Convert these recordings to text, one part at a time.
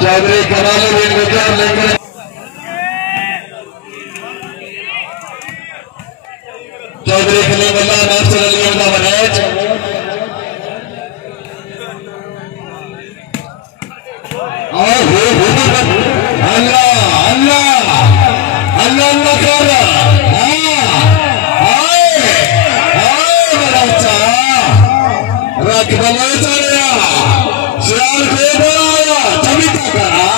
चौधरी कमाल चौधरी कलीमुल्ला नासिर अली का मैच अल्लाह अल्लाह अल्लाह अल्लाह कर रख बना चढ़िया सियाल चमिता करा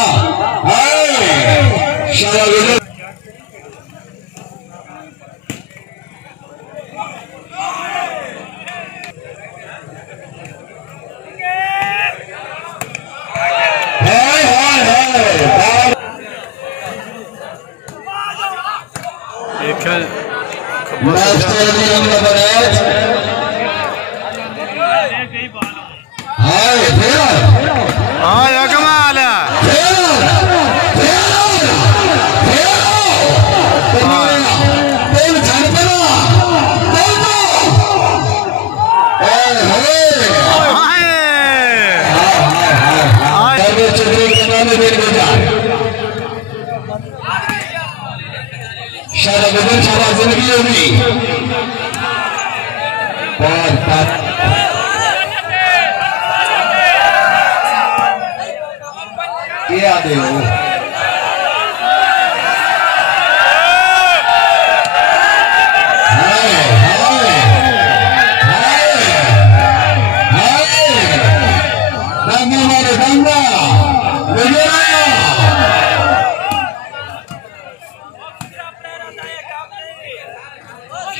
शाला जिंदगी होगी क्या दे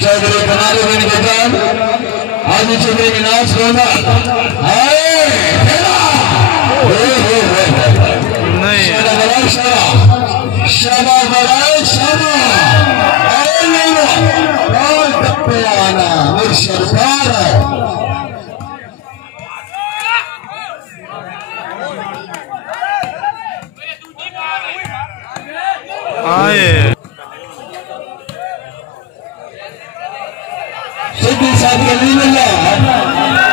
चौधरी कमालुद्दीन गुजरान आज चौधरी विनाश होगा सिद्धि साहब के लिए मिला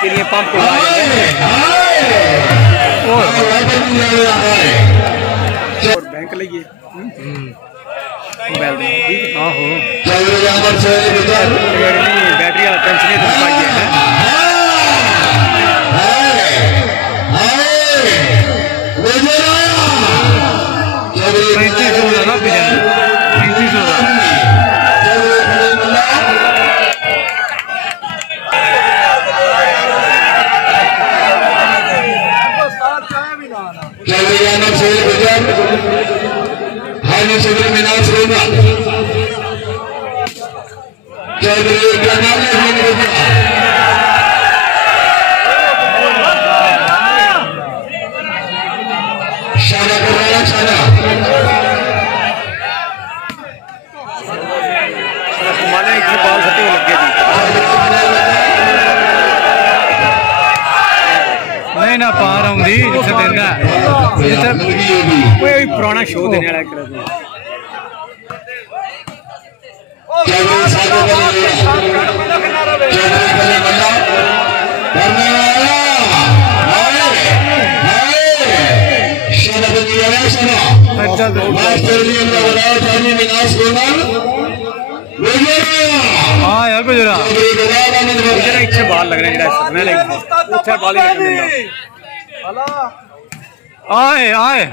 के लिए पंप और बैंक लइए मोबाइल ठीक हाँ हो बैटरी वाला टेंशन नहीं पाइए ना पा रहा हूँ जिसे देना कोई पुराना शो देने वाला हाँ यार गुजरा इच्छे बाल लग रहे हैं बाल ही आए आए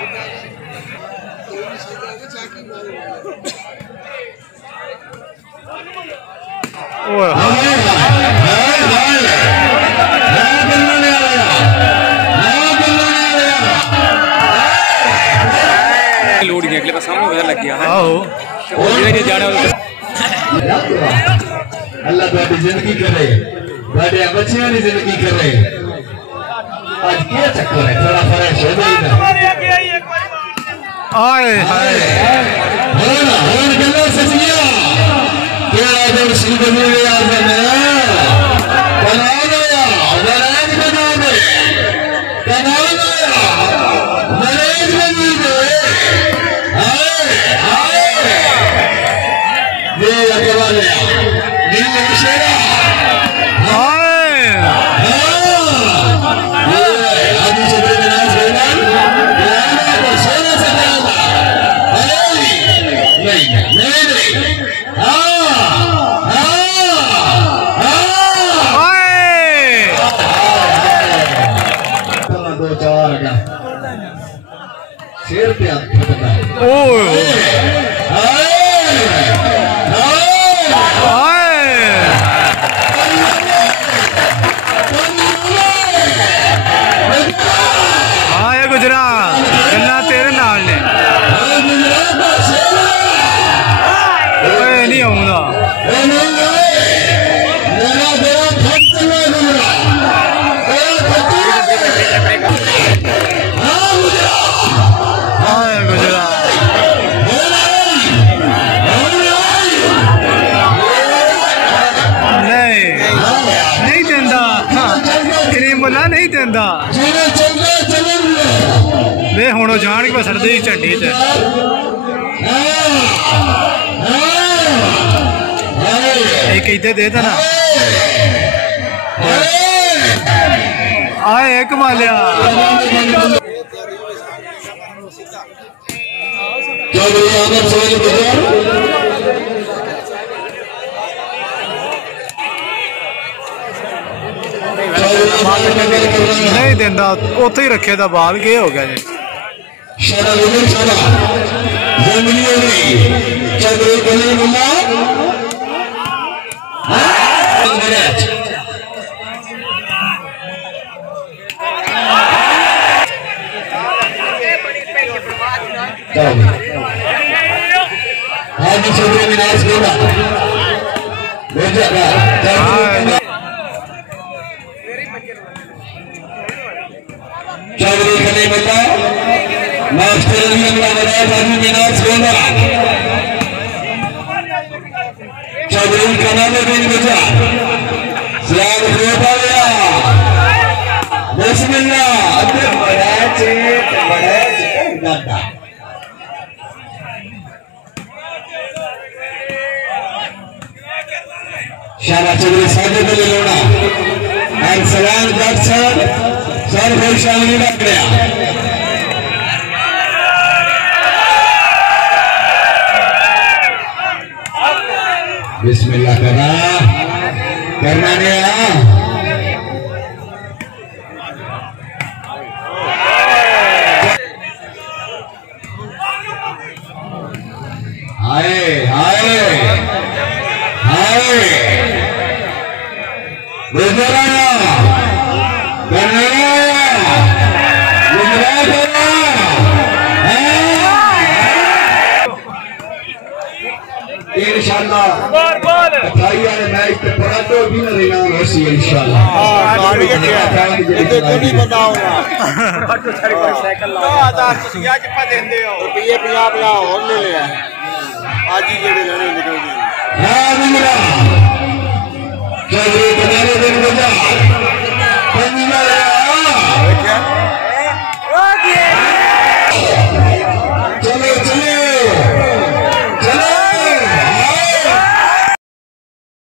लग गया आहो जाने अल्लाह तुम्हारी जिंदगी करे, तुम्हारे बच्चियों की जिंदगी करे। आज क्या चक्कर है, थोड़ा फ्रेश हो जाएगा। आए हाय और गल्ला सचिया क्या आदर श्री बने आजम बना दया नरेज बना दे, बना दया नरेज बना दे। आए आए ये अकेला नीले शेरा शेर पे गुजरा गल्ला तेरे नाल ने नहीं आऊंगा नहीं देंदा वे हुण जान के सड़दे ही झंडी ते एक इधर दे देना आए एक मालिया नहीं देंदा उत्थे ही रखे दा बाल के हो गया जी चौधरी खलीफुल्लाह मास्टर अली अल्लाह वलायत हाजी मिनाज गोला चौधरी कमालुद्दीन बजा सलाम खिलाफा गया बिस्मिल्लाह अब्दुल बड़ा गाता शाला चौधरी सादे दिल लोड़ा और सलाम डॉक्टर सर भाई शामिल लग गया बिस्मिल्लाह करना नहीं आए आए आए इंशाअल्लाह मैच पे पराठो भी ना देना होसी इंशाअल्लाह रुपये 50 और ले लिया आज ही जेड़े लेने निकल गए।